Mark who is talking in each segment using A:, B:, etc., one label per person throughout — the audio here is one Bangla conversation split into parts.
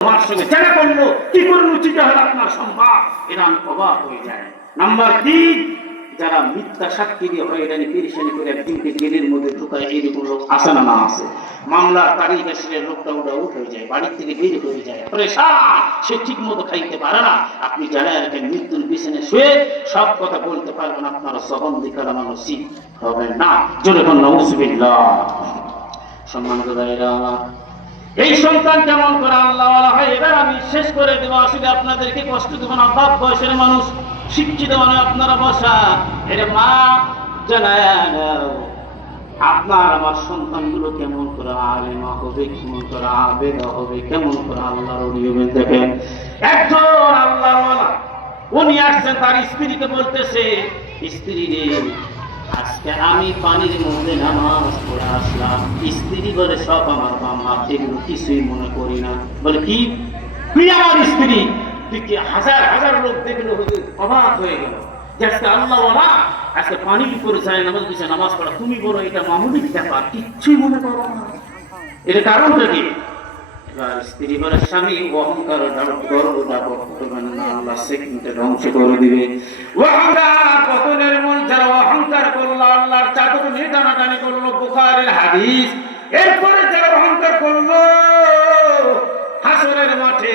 A: তোমার সঙ্গে চেনা করল কি করল? চিটা হলো আপনার সম্ভব এরা আমি অবাক হয়ে যায়। নাম্বার তিন, যারা মিথ্যা সাক্ষী দিয়ে হয়রানি পেরেশানি করে একদিনকে জেলের মধ্যে ঢুকায় এরকম আসে না না আসে মামলার তারিখ আসলে লোকটা ওটা উঠ হয়ে যায়, বাড়ির থেকে বের হয়ে যায়। পরেশান সে ঠিক মতো খাইতে পারে না। আপনি যারা এরকম মৃত্যুর বিছানে শুয়ে সব কথা বলতে পারবেন, আপনারা সহন দিকার মানুষ হবে না। জোরে কোন নউজবিল্লাহ সম্মানিত দায়রা এই সন্তান কেমন করে আল্লাহ হয়? এবার আমি শেষ করে দেবো। আসলে আপনাদেরকে কষ্ট দেবো না। বাপ বয়সের মানুষ, শিক্ষিত মানে আপনারা বসা। এর মা, জানায় আপনার আমার সন্তানগুলো কেমন করে আলেমা হবে, কেমন করে আবেদা হবে, কেমন করে আল্লাহর নিয়মে দেখেন। একজন আল্লাহওয়ালা উনি আসছেন, তার স্ত্রীকে বলতেছে, স্ত্রী রে আজকে আমি পানির মধ্যে নামাজ পড়ে আসলাম। স্ত্রী বলে, সব আমার বাম্মা এগুলো কিছুই মনে করি না। বলে, কি? তুই আমার স্ত্রী? তুই কি হাজার হাজার লোক দেখল অবাক হয়ে গেল? স্বামী অহংকার করল আল্লাহর চাদর নিয়ে টানাটানি করল বুখারের হাদিস। এরপরে যারা অহংকার করল, হাসরের মাঠে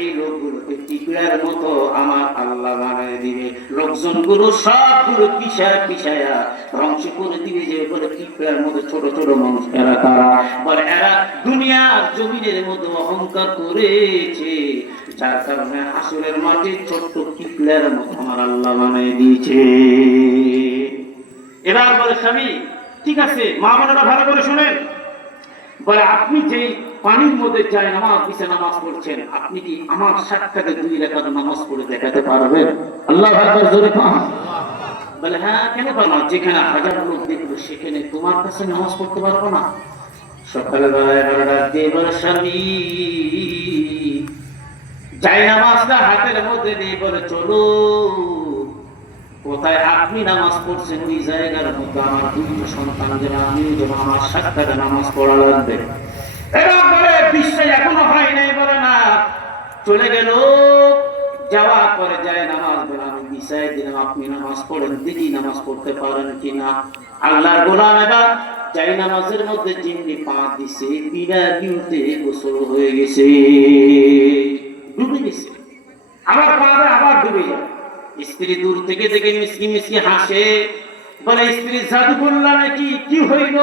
A: এই লোকগুলোকে টিকলার মতো আমার আল্লাহ বানিয়ে দিবে। লোকজনগুলো সবগুলো পিছায় পিছায়া ধ্বংস করে দিবে, যে বলে টিকলার মতো ছোট ছোট মানুষ এরা তারা। বলে, এরা দুনিয়ার জমিনের মতো অহংকার করেছে, যার কারণে হাসরের মাঠে ছোট্ট টিকলার মতো আমার আল্লাহ বানিয়ে দিয়েছে। এবার বলে, স্বামী ঠিক আছে, মা বোনেরা ভালো করে শুনেন। বলে, আপনি যে পানির মধ্যে যায় নামাজ পিছে নামাজ পড়ছেন, আপনি কি আমার সাক্ষাতে দুই রেখার নামাজ পড়ে দেখাতে পারবেন? আল্লাহ জোরে বলে হ্যাঁ কেন পারো যেখানে হাজার লোক দেখল সেখানে তোমার কাছে নামাজ পড়তে পারব না। সকালে বেলায় এবারে ডাক দিয়ে বলে, স্বামী, যাই নামাজটা হাতের মধ্যে দিয়ে চলো। কোথায় আপনি নামাজ পড়ছেন? ওই জায়গার মধ্যে আমার আমি যেন আমার নামাজ পড়া লাগবে। বিশ্বাস এখনও হয় নাই, বলে না। চলে গেল, যাওয়ার পরে যায় নামাজ, বলে আমি দিলাম, আপনি নামাজ পড়েন দিদি নামাজ পড়তে পারেন কিনা। আল্লাহর গোলাম এবার যাই নামাজের মধ্যে চিংড়ি পা দিছে গোসল হয়ে গেছে। ডুবে গেছে। আবার পাবে আবার ডুবে যায় স্ত্রী দূর থেকে দেখে মিসকি মিসকি হাসে। বলে, স্ত্রী, জাদু করলা নাকি? কি হইল?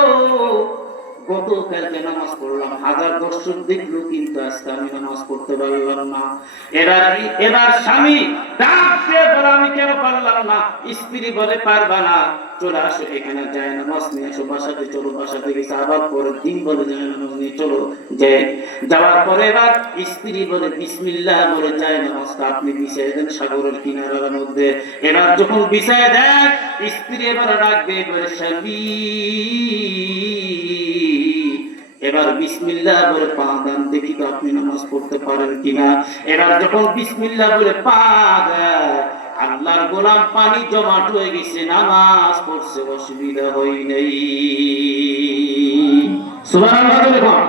A: নামাজ পড়লাম, হাজার দর্শক দেখল, কিন্তু আজকে আমি নামাজ পড়তে পারলাম না। এবার এবার স্বামী ডাক দিয়ে বলে, আমি কেন পারলাম না? স্ত্রী বলে, পারবা না। চলে আসো, এখানে যায় নামাজ নিয়ে আসো বাসাতে চলো বাসাতে গেছে আবার পরের দিন বলে যায় নামাজ নিয়ে চলো যে যাওয়ার পরে এবার স্ত্রী বলে, বিসমিল্লাহ বলে যায় নামাজটা। আপনি বিছাই দেন সাগরের কিনারার মধ্যে। এবার যখন বিছাই দেন, স্ত্রী এবার দিয়ে বলে, স্বামী, এবার বিসমিল্লাহ বলে পা দেন। দেখি তো আপনি নামাজ পড়তে পারেন কিনা। এবার যখন বিসমিল্লাহ বলে, পা দেয় আল্লাহর গোলাম পানি জমাট হয়ে গেছে নামাজ পড়ছে অসুবিধা হই নাই। সুবহানাল্লাহ